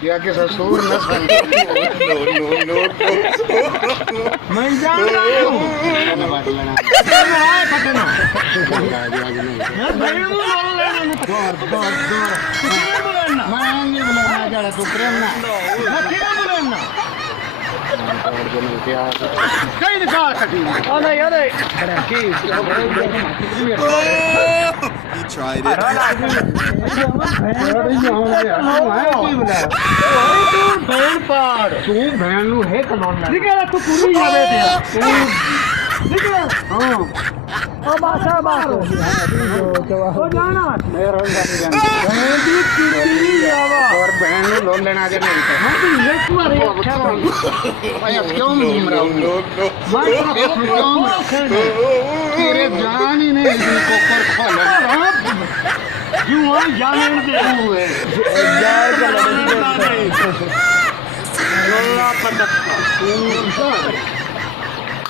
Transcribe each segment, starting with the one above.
क्या के ससुर न नो मैं जान रहा हूँ बात लेना मैं पटना मैं भाई वो बोल रहे हैं दूर बोलना नहीं बुलाना जरा तू प्रेम ना क्या बोलना और जो नहीं क्या कहीं निकाल सकी अरे की He tried it. भेड़ पाड़ तू बहन नु है कलोना निकल तू पूरी आवे दे निकल हां ओ बासा बात ओ जाना मेरा और बहन नु लोन लेना के नहीं मैं तो लेट मारे अच्छा भाई क्यों घूम रहा हूं मैं तेरे जान ही नहीं इनको पर खोल क्यों आ जाने दे हुए यार का लड़की लोला पटक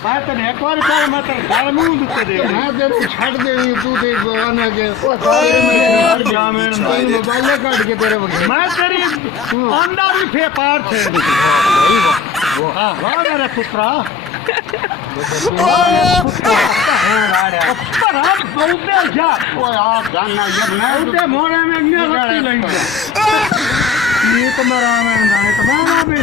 मैं तो एक बार कर मैं तो घर में उठते दे मैं तेरे छड़ देनी तू देख बवाना के ओ सारे मेरे घर तेरे जामेन मोबाइल काट के तेरे बगैर मैं तेरी अंडा भी फे पार थे हां वाह मेरा पुत्रा पर हम बोलते जा ओ यार जानना ये मैं उनके मोरे में अन्य रखती नहीं ये तो मेरा मैं जाने तो मैं भी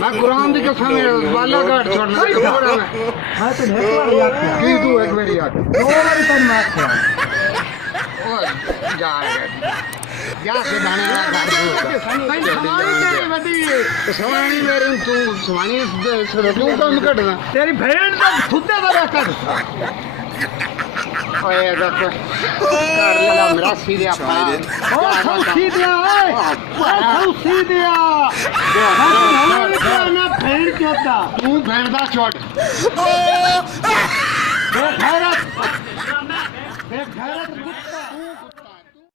मैं कुरान की कसम है वाला काट छोड़ना मैं तो एक बार याद किया की तू एक बार याद दो बार तो याद किया ओ जा जा के दाने का सवानी मेरे तू सवानी तू काम कटना तेरी भेड़ तो खुदे बड़ा कर ओए देख कर लगा मेरा सीधे आपा ओ सौसी दिया ओ सौसी दिया ना भेड़ चोता तू भेड़ दा चोट बेघरत कुत्ता